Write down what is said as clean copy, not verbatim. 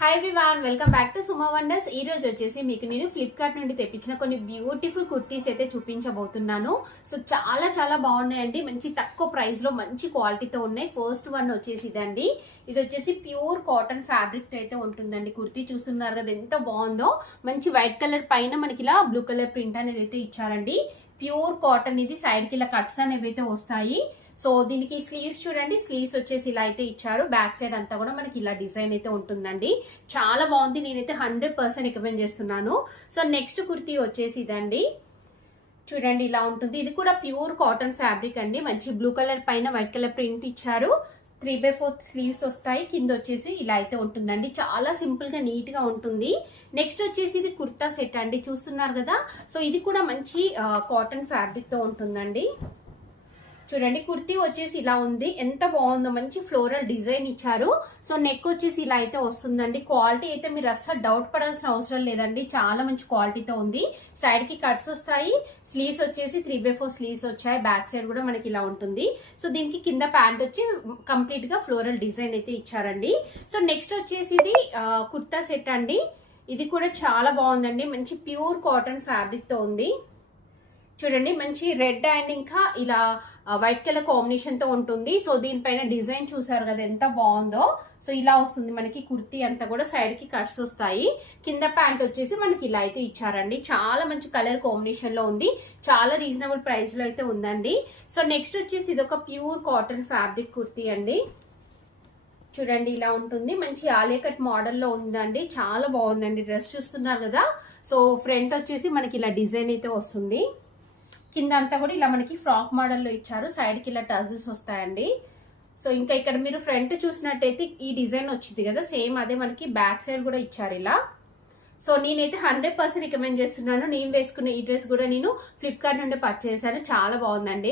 Hi everyone, welcome back to Suma wonders. ఈ రోజు వచ్చేసి మీకు నేను ఫ్లిప్కార్ట్ నుండి తెప్పించిన కొన్ని బ్యూటిఫుల్ కుర్తీస్ అయితే చూపించబోతున్నాను. సో చాలా చాలా బాగున్నాయండి. మంచి తక్కువ ప్రైస్ లో మంచి క్వాలిటీతో ఉన్నాయి. ఫస్ట్ వన్ వచ్చేసి ఇదండి. ఇది వచ్చేసి ప్యూర్ కాటన్ ఫ్యాబ్రిక్ తో అయితే ఉంటుందండి. కుర్తీ చూస్తున్నారు కదా ఎంత బాగుందో. మంచి వైట్ కలర్ పైన మనకి ఇలా బ్లూ కలర్ ప్రింట్ అనేది అయితే ఇచ్చారండి. ప్యూర్ కాటన్ ఇది. సైడ్ కి ఇలా కట్స్ అనేవి అయితే వస్తాయి. సో దీనికి స్లీవ్స్ చూడండి, స్లీవ్స్ వచ్చేసి ఇలా అయితే ఇచ్చారు. బ్యాక్ సైడ్ అంతా కూడా మనకి ఇలా డిజైన్ అయితే ఉంటుందండి. చాలా బాగుంది. నేనైతే 100% రికమెండ్ చేస్తున్నాను. సో నెక్స్ట్ కుర్తీ వచ్చేసి ఇదండి. చూడండి ఇలా ఉంటుంది. ఇది కూడా ప్యూర్ కాటన్ ఫ్యాబ్రిక్ అండి. మంచి బ్లూ కలర్ పైన వైట్ కలర్ ప్రింట్ ఇచ్చారు. 3/4 స్లీవ్స్ వస్తాయి. కింద వచ్చేసి ఇలా అయితే ఉంటుందండి. చాలా సింపుల్ గా నీట్ గా ఉంటుంది. నెక్స్ట్ వచ్చేసి ఇది కుర్తా సెట్ అండి. చూస్తున్నారు కదా. సో ఇది కూడా మంచి కాటన్ ఫ్యాబ్రిక్ తో ఉంటుందండి. చూడండి కుర్తీ వచ్చేసి ఇలా ఉంది. ఎంత బాగుందో. మంచి ఫ్లోరల్ డిజైన్ ఇచ్చారు. సో నెక్ వచ్చేసి ఇలా అయితే వస్తుందండి. క్వాలిటీ అయితే మీరు అస్సలు డౌట్ పడాల్సిన అవసరం లేదండి. చాలా మంచి క్వాలిటీతో ఉంది. సైడ్ కి కట్స్ వస్తాయి. స్లీవ్స్ వచ్చేసి 3/4 స్లీవ్స్ వచ్చాయి. బ్యాక్ సైడ్ కూడా మనకి ఇలా ఉంటుంది. సో దీనికి కింద ప్యాంట్ వచ్చి కంప్లీట్ గా ఫ్లోరల్ డిజైన్ అయితే ఇచ్చారండి. సో నెక్స్ట్ వచ్చేసి ఇది కుర్తా సెట్ అండి. ఇది కూడా చాలా బాగుందండి. మంచి ప్యూర్ కాటన్ ఫ్యాబ్రిక్ తో ఉంది. చూడండి మంచి రెడ్ అండ్ ఇంకా ఇలా వైట్ కలర్ కాంబినేషన్ తో ఉంటుంది. సో దీనిపైన డిజైన్ చూసారు కదా ఎంత బాగుందో. సో ఇలా వస్తుంది మనకి కుర్తీ అంతా కూడా. సైడ్ కి కట్స్ వస్తాయి. కింద ప్యాంట్ వచ్చేసి మనకి ఇలా అయితే ఇచ్చారండి. చాలా మంచి కలర్ కాంబినేషన్ లో ఉంది. చాలా రీజనబుల్ ప్రైస్ లో అయితే ఉందండి. సో నెక్స్ట్ వచ్చేసి ఇది ఒక ప్యూర్ కాటన్ ఫ్యాబ్రిక్ కుర్తీ అండి. చూడండి ఇలా ఉంటుంది. మంచి ఆలియా కట్ మోడల్ లో ఉందండి. చాలా బాగుందండి. డ్రెస్ చూస్తున్నారు కదా. సో ఫ్రంట్ వచ్చేసి మనకి ఇలా డిజైన్ అయితే వస్తుంది. కింద అంతా కూడా ఇలా మనకి ఫ్రాక్ మోడల్లో ఇచ్చారు. సైడ్ కి ఇలా టజల్స్ వస్తాయండి. సో ఇంకా ఇక్కడ మీరు ఫ్రంట్ చూసినట్టయితే ఈ డిజైన్ వచ్చింది కదా, సేమ్ అదే మనకి బ్యాక్ సైడ్ కూడా ఇచ్చారు ఇలా. సో నేనైతే 100% రికమెండ్ చేస్తున్నాను. నేను వేసుకున్న ఈ డ్రెస్ కూడా నేను ఫ్లిప్కార్ట్ నుండి పర్చేస్ చేశాను. చాలా బాగుందండి.